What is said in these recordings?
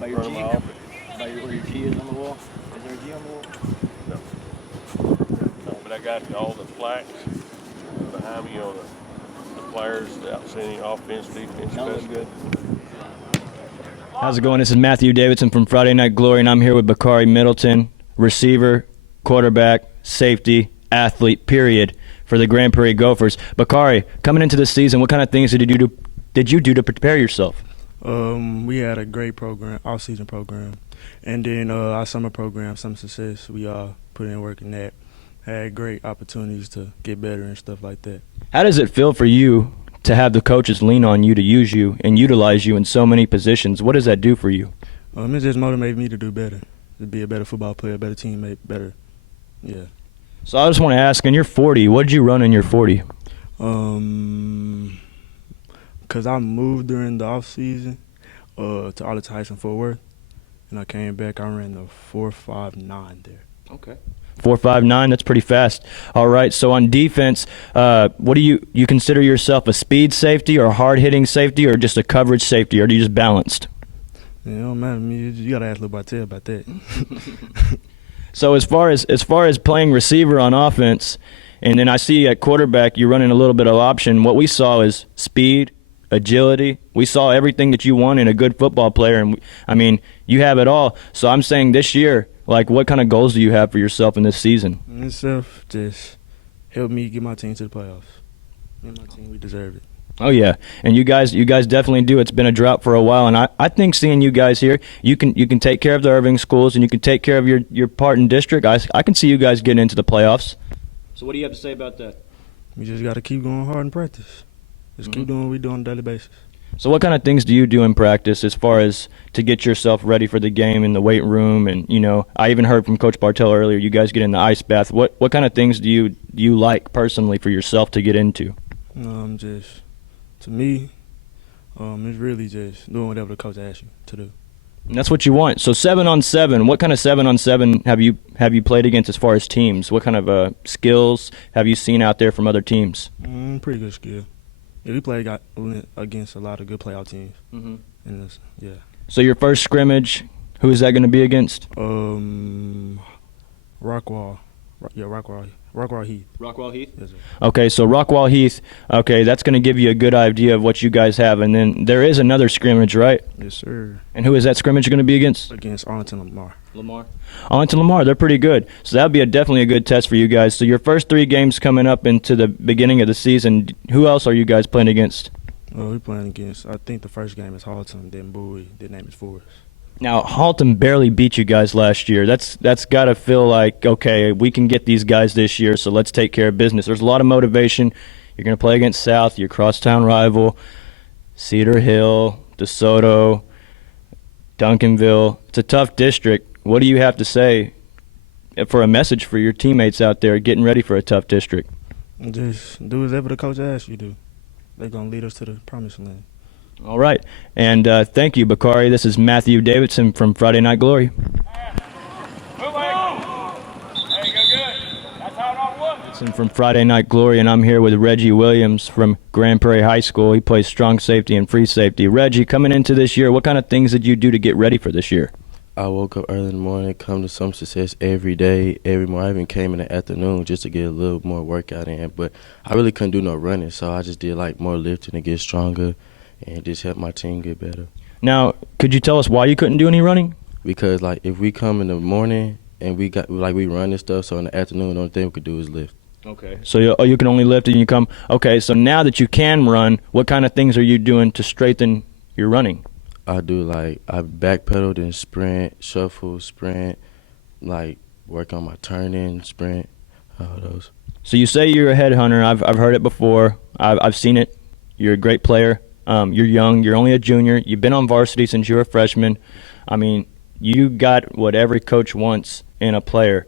By your G? By where your G is on the wall? Is there a G on the wall? No, but I got all the plaques behind me on the players, the outstanding offense, defense, That looks special. good. How's it going? This is Matthew Davidson from Friday Night Glory, and I'm here with Bakari Middleton, receiver, quarterback, safety, athlete, period, for the Grand Prairie Gophers. Bakari, coming into the season, what kind of things did you do to prepare yourself? We had a great program, off-season program, and then our summer program, Summer Success. We all put in work in that. Had great opportunities to get better and stuff like that. How does it feel for you to have the coaches lean on you to use you and utilize you in so many positions? What does that do for you? It just motivated me to do better, to be a better football player, better teammate, better. Yeah. So I just want to ask, in your 40, what did you run in your 40? Because I moved during the off season to Arlington Heights and Fort Worth, and I came back. I ran the 4.59 there. Okay. 4.59, that's pretty fast. All right, so on defense, what do you consider yourself, a speed safety or a hard-hitting safety or just a coverage safety, or are you just balanced? It don't matter to me. You got to ask Lil Bartel about that. So as far as playing receiver on offense, and then I see at quarterback you're running a little bit of option, what we saw is speed, agility. We saw everything that you want in a good football player, and you have it all. So I'm saying this year, what kind of goals do you have for yourself in this season? Itself just help me get my team to the playoffs. Me and my team, we deserve it. Oh yeah, and you guys definitely do. It's been a drought for a while, and I think seeing you guys here, you can take care of the Irving schools, and you can take care of your part in district. I can see you guys getting into the playoffs. So what do you have to say about that? We just got to keep going hard in practice. Just keep doing what we do on a daily basis. So what kind of things do you do in practice as far as to get yourself ready for the game in the weight room? And, I even heard from Coach Bartel earlier, you guys get in the ice bath. What kind of things do you like personally for yourself to get into? To me, it's really just doing whatever the coach asks you to do. And that's what you want. So 7-on-7, what kind of 7-on-7 have you played against as far as teams? What kind of skills have you seen out there from other teams? Pretty good skill. Yeah, we played against a lot of good playoff teams. Mm-hmm. Yeah. So your first scrimmage, who is that going to be against? Rockwall. Rockwall Heath. Rockwall Heath? Yes, sir. Okay, so Rockwall Heath, okay, that's going to give you a good idea of what you guys have. And then there is another scrimmage, right? Yes, sir. And who is that scrimmage going to be against? Against Arlington Lamar. Arlington Lamar, they're pretty good. So that would be definitely a good test for you guys. So your first 3 games coming up into the beginning of the season, who else are you guys playing against? We're playing against, I think the first game is Halton, then Bowie, their name is Forrest. Now, Halton barely beat you guys last year. That's got to feel like, okay, we can get these guys this year, so let's take care of business. There's a lot of motivation. You're going to play against South, your crosstown rival, Cedar Hill, DeSoto, Duncanville. It's a tough district. What do you have to say for a message for your teammates out there getting ready for a tough district? Just do whatever the coach asks you to do. They're going to lead us to the promised land. All right. And thank you, Bakari. This is Matthew Davidson from Friday Night Glory. Davidson from Friday Night Glory, and I'm here with Reggie Williams from Grand Prairie High School. He plays strong safety and free safety. Reggie, coming into this year, what kind of things did you do to get ready for this year? I woke up early in the morning, come to Some Success every day, every morning. I even came in the afternoon just to get a little more workout in, but I really couldn't do no running, so I just did more lifting to get stronger and just help my team get better. Now, could you tell us why you couldn't do any running? Because if we come in the morning and we run and stuff, so in the afternoon the only thing we could do is lift. Okay. So you can only lift and you come. Okay, so now that you can run, what kind of things are you doing to strengthen your running? I do I backpedal and sprint, shuffle, sprint, work on my turning, sprint, all those. So you say you're a headhunter. I've heard it before. I've seen it. You're a great player. You're young. You're only a junior. You've been on varsity since you were a freshman. You got what every coach wants in a player.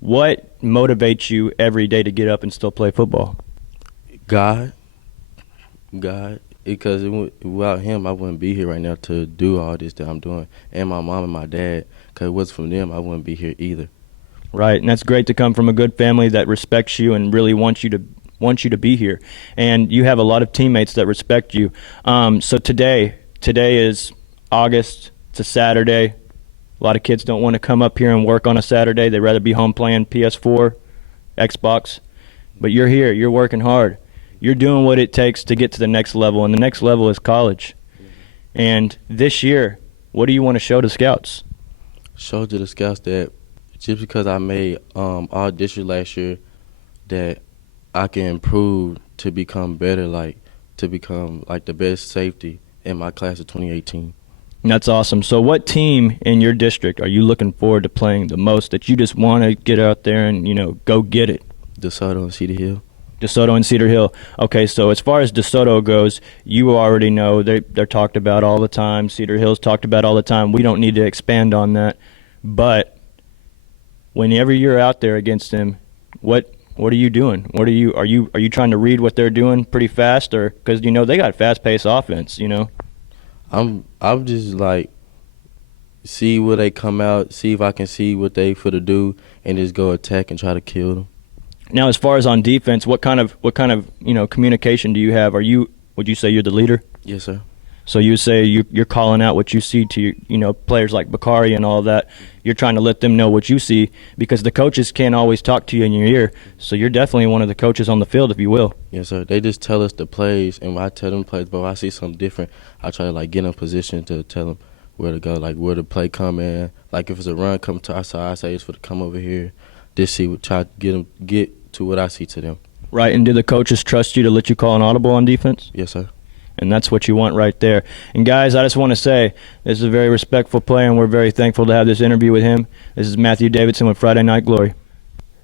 What motivates you every day to get up and still play football? God. Because without him, I wouldn't be here right now to do all this that I'm doing. And my mom and my dad, because it wasn't from them, I wouldn't be here either. Right, and that's great to come from a good family that respects you and really wants you to be here. And you have a lot of teammates that respect you. So today is August It's a Saturday. A lot of kids don't want to come up here and work on a Saturday. They'd rather be home playing PS4, Xbox. But you're here. You're working hard. You're doing what it takes to get to the next level, and the next level is college. And this year, what do you want to show to scouts? Show to the scouts that just because I made all district last year, that I can improve to become better, to become like the best safety in my class of 2018. And that's awesome. So what team in your district are you looking forward to playing the most, that you just want to get out there and, go get it? DeSoto and Cedar Hill. DeSoto and Cedar Hill. Okay, so as far as DeSoto goes, you already know they're talked about all the time. Cedar Hill's talked about all the time. We don't need to expand on that. But whenever you're out there against them, what are you doing? Are you trying to read what they're doing pretty fast, or because they got fast-paced offense? I'm just see where they come out, see if I can see what they for to do, and just go attack and try to kill them. Now, as far as on defense, what kind of communication do you have? Would you say you're the leader? Yes, sir. So you say you're calling out what you see to players like Bakari and all that. You're trying to let them know what you see, because the coaches can't always talk to you in your ear. So you're definitely one of the coaches on the field, if you will. Yes, sir. They just tell us the plays, and when I tell them plays, but if I see something different, I try to get in position to tell them where to go, where the play come in. If it's a run come to our side, I say it's for to come over here. Just try to get to what I see to them. Right, and do the coaches trust you to let you call an audible on defense? Yes, sir. And that's what you want right there. And guys, I just want to say, this is a very respectful player, and we're very thankful to have this interview with him. This is Matthew Davidson with Friday Night Glory.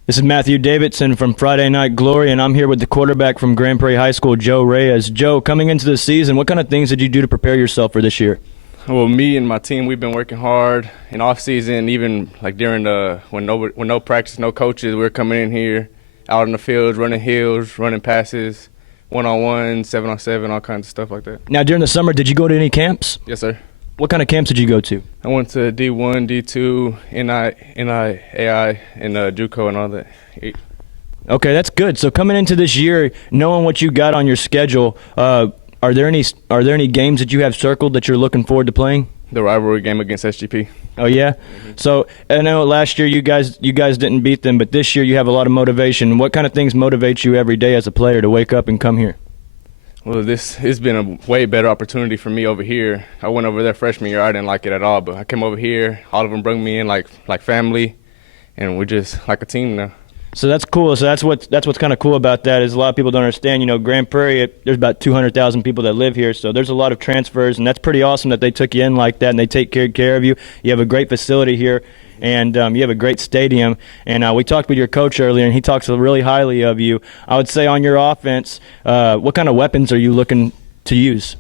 This is Matthew Davidson from Friday Night Glory, and I'm here with the quarterback from Grand Prairie High School, Joe Reyes. Joe, coming into the season, what kind of things did you do to prepare yourself for this year? Well, me and my team, we've been working hard in off season, even during when no practice, no coaches, we're coming in here, out in the fields, running hills, running passes, 1-on-1, 7-on-7, all kinds of stuff like that. Now, during the summer, did you go to any camps? Yes, sir. What kind of camps did you go to? I went to D1, D2, NI, AI, and JUCO and all that. Okay, that's good. So coming into this year, knowing what you got on your schedule, are there any games that you have circled that you're looking forward to playing? The rivalry game against SGP. Oh yeah. So I know last year you guys didn't beat them, but this year you have a lot of motivation. What kind of things motivate you every day as a player to wake up and come here? Well, it's been a way better opportunity for me over here. I went over there freshman year. I didn't like it at all, but I came over here. All of them brought me in like family, and we're just like a team now. So that's cool. So that's what's kind of cool about that is a lot of people don't understand. Grand Prairie, there's about 200,000 people that live here, so there's a lot of transfers, and that's pretty awesome that they took you in like that and they take care of you. You have a great facility here, and you have a great stadium. And we talked with your coach earlier, and he talks really highly of you. I would say on your offense, what kind of weapons are you looking to use?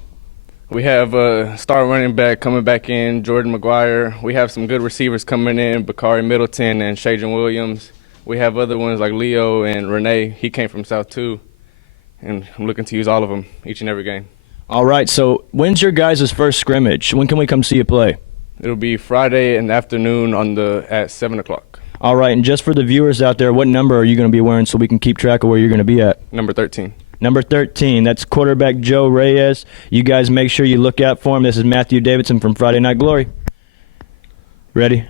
We have a star running back coming back in, Jordan McGuire. We have some good receivers coming in, Bakari Middleton and Shajan Williams. We have other ones like Leo and Renee. He came from South too, and I'm looking to use all of them each and every game. All right, so when's your guys' first scrimmage? When can we come see you play? It'll be Friday in the afternoon at 7 o'clock. All right, and just for the viewers out there, what number are you going to be wearing so we can keep track of where you're going to be at? Number 13. Number 13, that's quarterback Joe Reyes. You guys make sure you look out for him. This is Matthew Davidson from Friday Night Glory. Ready?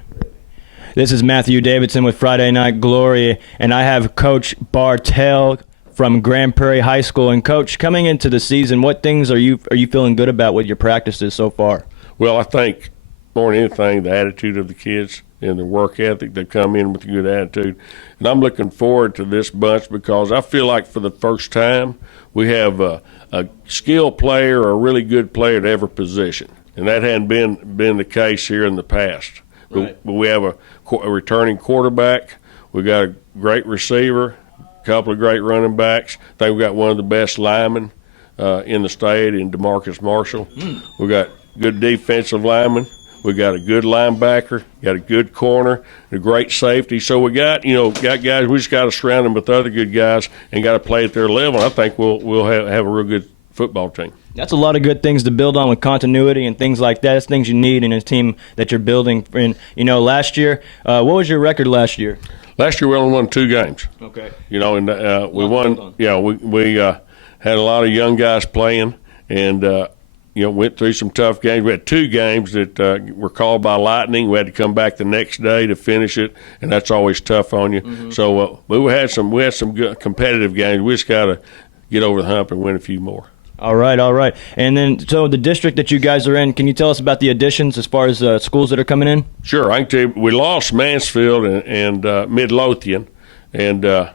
This is Matthew Davidson with Friday Night Glory, and I have Coach Bartell from Grand Prairie High School. And Coach, coming into the season, what things are you feeling good about with your practices so far? Well, I think more than anything, the attitude of the kids and the work ethic. They come in with a good attitude. And I'm looking forward to this bunch because I feel like for the first time we have a skilled player or a really good player at every position. And that hadn't been the case here in the past. Right. But we have a returning quarterback. We got a great receiver, a couple of great running backs. I think we got one of the best linemen in the state in DeMarcus Marshall. We got good defensive linemen. We got a good linebacker, got a good corner, a great safety. So we got guys. We just got to surround them with other good guys and got to play at their level. I think we'll have a real good football team. That's a lot of good things to build on with continuity and things like that. That's things you need in a team that you're building. And last year, what was your record last year? Last year we only won 2 games. Okay. And we won. Yeah, we had a lot of young guys playing, and went through some tough games. We had 2 games that were called by lightning. We had to come back the next day to finish it, and that's always tough on you. So we had some good competitive games. We just got to get over the hump and win a few more. All right. And then, so the district that you guys are in, can you tell us about the additions as far as schools that are coming in? Sure, I can tell you, we lost Mansfield and Midlothian, and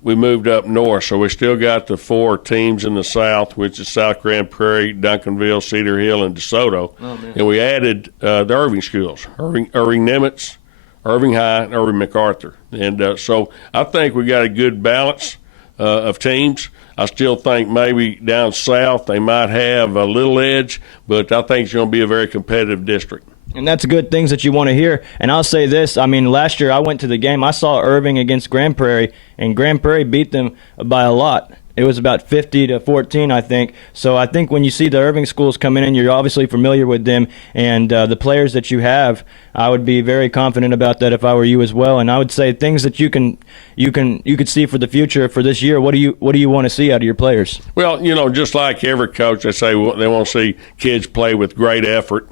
we moved up north, so we still got the 4 teams in the south, which is South Grand Prairie, Duncanville, Cedar Hill, and DeSoto. And we added the Irving schools, Irving Nimitz, Irving High, and Irving MacArthur. And so I think we got a good balance of teams. I still think maybe down south they might have a little edge, but I think it's going to be a very competitive district. And that's good things that you want to hear. And I'll say this, I mean, last year I went to the game. I saw Irving against Grand Prairie, and Grand Prairie beat them by a lot. It was about 50-14, I think. So I think when you see the Irving schools coming in, you're obviously familiar with them, and the players that you have, I would be very confident about that if I were you as well. And I would say things that you could see for the future for this year. What do you want to see out of your players? Well, just like every coach, they say they want to see kids play with great effort,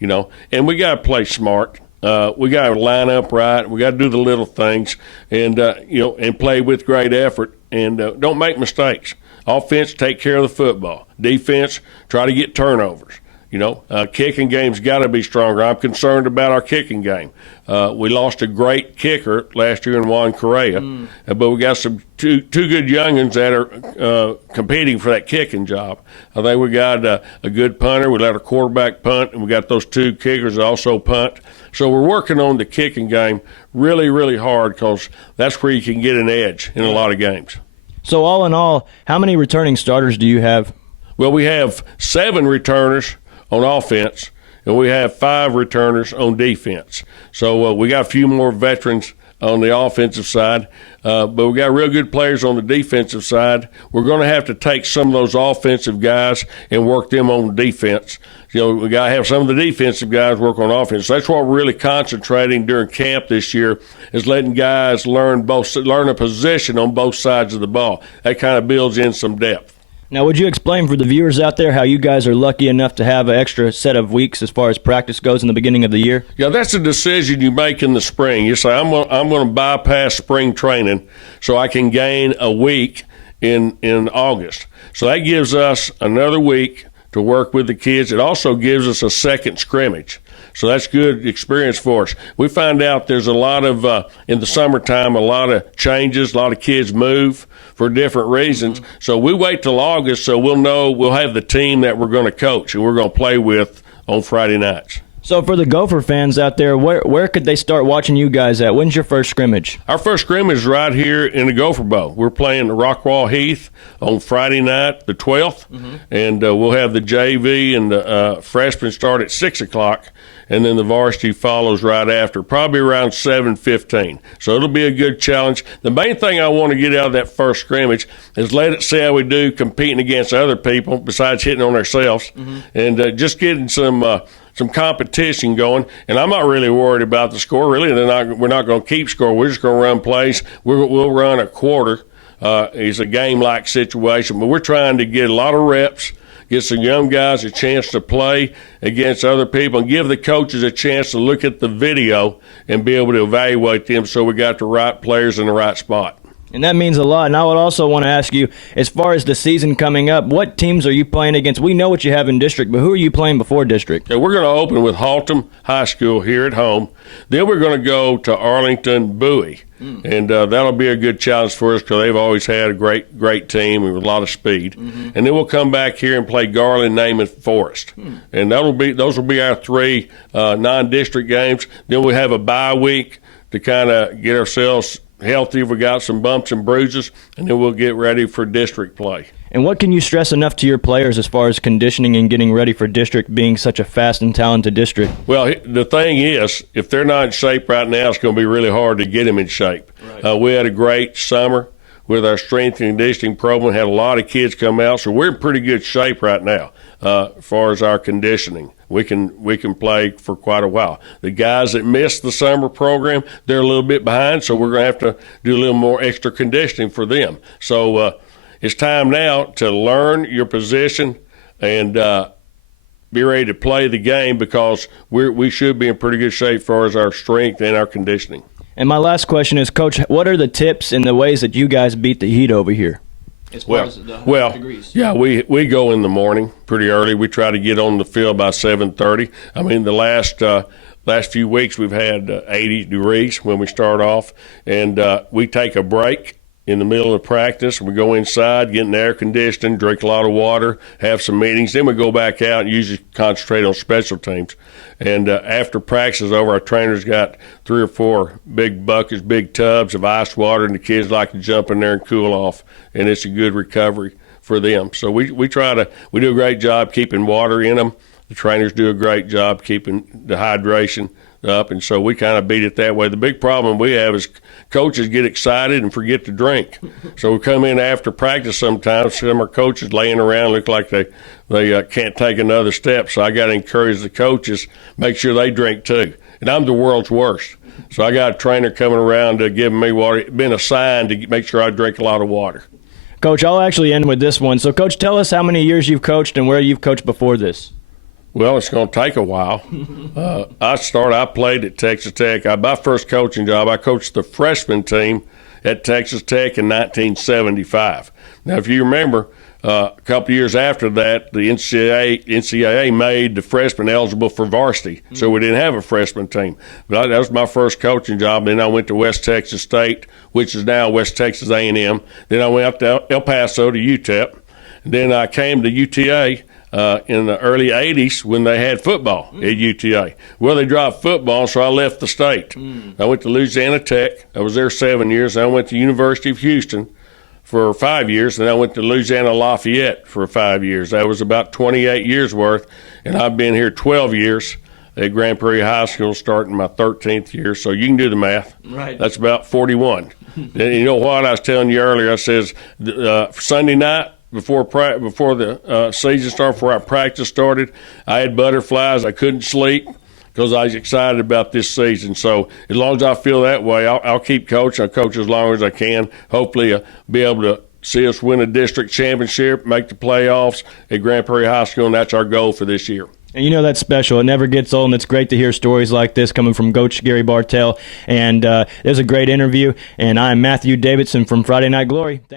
and we got to play smart. We got to line up right. We got to do the little things, and and play with great effort. And don't make mistakes. Offense, take care of the football. Defense, try to get turnovers. Kicking game's got to be stronger. I'm concerned about our kicking game. We lost a great kicker last year in Juan Correa, but we got some two good youngins that are competing for that kicking job. I think we got a good punter. We let our quarterback punt, and we got those 2 kickers that also punt. So we're working on the kicking game really, really hard, because that's where you can get an edge in a lot of games. So all in all, how many returning starters do you have? Well, we have 7 returners on offense, and we have 5 returners on defense. So we got a few more veterans on the offensive side, but we got real good players on the defensive side. We're going to have to take some of those offensive guys and work them on defense. We got to have some of the defensive guys work on offense. So that's what we're really concentrating during camp this year, is letting guys learn a position on both sides of the ball. That kind of builds in some depth. Now, would you explain for the viewers out there how you guys are lucky enough to have an extra set of weeks as far as practice goes in the beginning of the year? Yeah, that's a decision you make in the spring. You say, I'm going to bypass spring training so I can gain a week in August. So that gives us another week to work with the kids. It also gives us a second scrimmage. So that's good experience for us. We find out there's a lot of, in the summertime, a lot of changes, a lot of kids move for different reasons. So we wait till August so we'll have the team that we're going to coach and we're going to play with on Friday nights. So for the Gopher fans out there, where could they start watching you guys at? When's your first scrimmage? Our first scrimmage is right here in the Gopher Bowl. We're playing the Rockwall Heath on Friday night, the 12th, and we'll have the JV and the freshmen start at 6 o'clock, and then the varsity follows right after, probably around 7:15. So it'll be a good challenge. The main thing I want to get out of that first scrimmage is let it see how we do competing against other people besides hitting on ourselves, and just getting some competition going. And I'm not really worried about the score. Really, we're not going to keep score. We're just going to run plays. We'll run a quarter. It's a game-like situation, but we're trying to get a lot of reps, get some young guys a chance to play against other people, and give the coaches a chance to look at the video and be able to evaluate them so we got the right players in the right spot. And that means a lot. And I would also want to ask you, as far as the season coming up, what teams are you playing against? We know what you have in district, but who are you playing before district? Yeah, we're going to open with Haltom High School here at home. Then we're going to go to Arlington Bowie. And that'll be a good challenge for us because they've always had a great team with a lot of speed. And then we'll come back here and play Garland, Naaman, Forest. And those will be our 3 non-district games. Then we'll have a bye week to kind of get ourselves healthy. We got some bumps and bruises, and then we'll get ready for district play. And what can you stress enough to your players as far as conditioning and getting ready for district, being such a fast and talented district? Well, the thing is, if they're not in shape right now, it's going to be really hard to get them in shape. Right. We had a great summer with our strength and conditioning program. Had a lot of kids come out, so we're in pretty good shape right now as far as our conditioning. We can play for quite a while. The guys that missed the summer program, they're a little bit behind, so we're going to have to do a little more extra conditioning for them. So it's time now to learn your position and be ready to play the game because we should be in pretty good shape as far as our strength and our conditioning. And my last question is, Coach, what are the tips and the ways that you guys beat the heat over here? As far as the 100 degrees. Yeah, we go in the morning pretty early. We try to get on the field by 7:30. I mean, the last few weeks we've had 80 degrees when we start off, and we take a break in the middle of practice. We go inside, get in air conditioning, drink a lot of water, have some meetings. Then we go back out and usually concentrate on special teams. And after practice is over, our trainers got 3 or 4 big buckets, big tubs of ice water, and the kids like to jump in there and cool off. And it's a good recovery for them. So we do a great job keeping water in them. The trainers do a great job keeping the hydration up, and so we kind of beat it that way. The big problem we have is coaches get excited and forget to drink. So we come in after practice sometimes, some of our coaches laying around look like they can't take another step. So I got to encourage the coaches, make sure they drink too. And I'm the world's worst. So I got a trainer coming around to giving me water. It's been assigned to make sure I drink a lot of water. Coach, I'll actually end with this one. So, Coach, tell us how many years you've coached and where you've coached before this. Well, it's going to take a while. I played at Texas Tech. My first coaching job, I coached the freshman team at Texas Tech in 1975. Now, if you remember, a couple of years after that, the NCAA made the freshmen eligible for varsity, so we didn't have a freshman team. But that was my first coaching job. Then I went to West Texas State, which is now West Texas A&M. Then I went up to El Paso to UTEP. Then I came to UTA in the early 80s when they had football at UTA. Well, they dropped football, so I left the state. I went to Louisiana Tech. I was there 7 years. I went to University of Houston for 5 years, and I went to Louisiana Lafayette for 5 years. That was about 28 years worth, and I've been here 12 years at Grand Prairie High School, starting my 13th year. So you can do the math. Right. That's about 41. And you know what I was telling you earlier? I says Sunday night, before the season started, before our practice started, I had butterflies. I couldn't sleep because I was excited about this season. So as long as I feel that way, I'll keep coaching. I'll coach as long as I can. Hopefully be able to see us win a district championship, make the playoffs at Grand Prairie High School, and that's our goal for this year. And you know that's special. It never gets old, and it's great to hear stories like this coming from Coach Gary Bartell. And it was a great interview. And I'm Matthew Davidson from Friday Night Glory. Thank you.